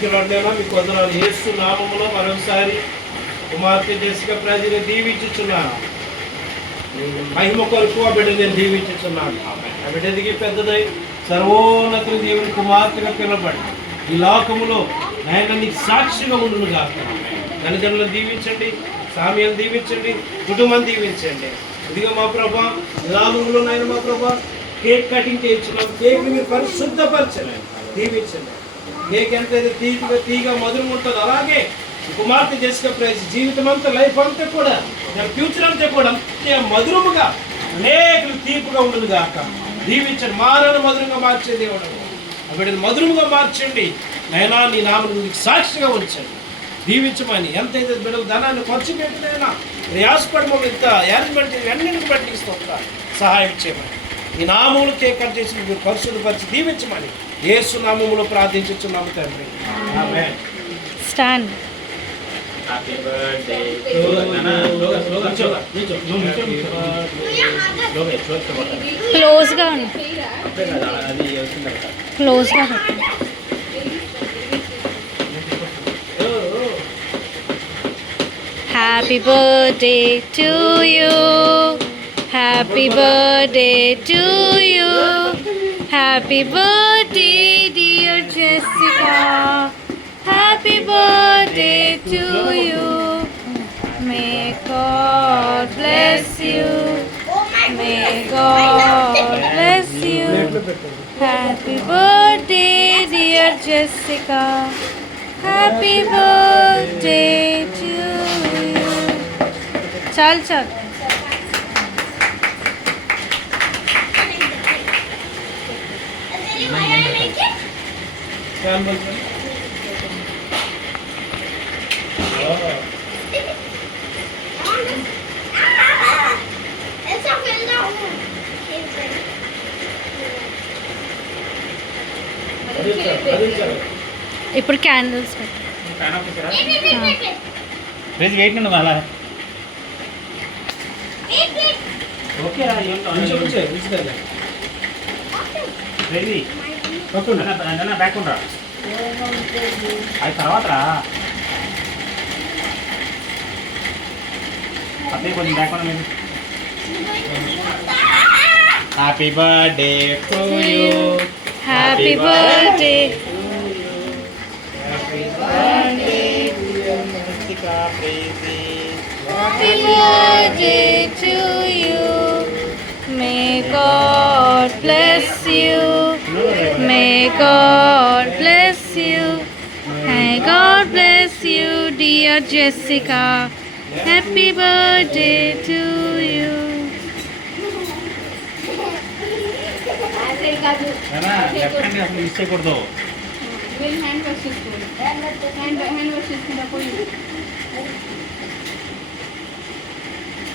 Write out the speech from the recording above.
Thank మీకు వందనాలు. యేసు నామములో మరొకసారి కుమార్తె జెసికా ప్రజని దీవించుచున్నాను. మహిమ కొరకు ఆ బిడ్డ నేను దీవించుచున్నాను. ఆ బిడ్డ ఎదిగి పెద్దదై సర్వోన్నతుని దేవుని కుమార్తెగా పిలబడి ఈ లోకములో ఆయన నీకు సాక్షిగా ఉండును కాక. తల్లిదండ్రులను దీవించండి, సామ్యాన్ని దీవించండి, కుటుంబం దీవించండి. ఇదిగా మా ప్రభా నామములో నాయన మా ప్రభా కేక్ కటింగ్ చేయించున్నాం. కేక్ని మీరు పరిశుద్ధపరచండి, దీవించండి. కేక్ ఎంతైతే తీగా మధురం ఉంటుందో అలాగే కుమార్తె జెసికా ప్రైజ్ జీవితం అంతా, లైఫ్ అంతా కూడా, ఫ్యూచర్ అంతా కూడా మధురముగా అనేకులు తీపుగా ఉండదు కాక. దీవించండి, మానవుని మధురంగా మార్చే దేవుడు అవిడని మధురముగా మార్చండి. నైనా నీ నామను సాక్షిగా ఉంచండి, దీవించమని. ఎంతైతే బిడ్డలు ధనాన్ని ఖర్చు పెట్టినైనా ప్రయాసపడి మమ్మల్ని ఇంత అరేంజ్మెంట్ అన్నింటిని బట్టి ఇస్తుంటా సహాయం చేయమని. ఈ నామములు కేక్ కట్ చేసి మీరు పరిశుద్ధపరిచి దీవించమని యేసు నామములో ప్రార్థించుచున్నాము తండ్రి. ఆమేన్. స్టాండ్. హ్యాపీ బర్త్డే క్లోజ్గా క్లోజ్గా happy birthday to you, happy birthday to you, happy birthday dear Jessica, happy birthday to you. May God bless you, may God bless you. Happy birthday dear Jessica, happy birthday to you. చాలు చాలు. ఇప్పుడు candles wait నువ్వు అలా okay back ఉండరా అది తర్వాత రా అదే కొంచెం బ్యాక్ ఉండ. Happy birthday to you, happy birthday, happy birthday to you. May God bless you, may God bless you, may God bless you dear Jessica, happy birthday to you. Miss చేయకూడదు. Hand wash చేసుకోండి. Hand wash చేసుకుంటా పోయి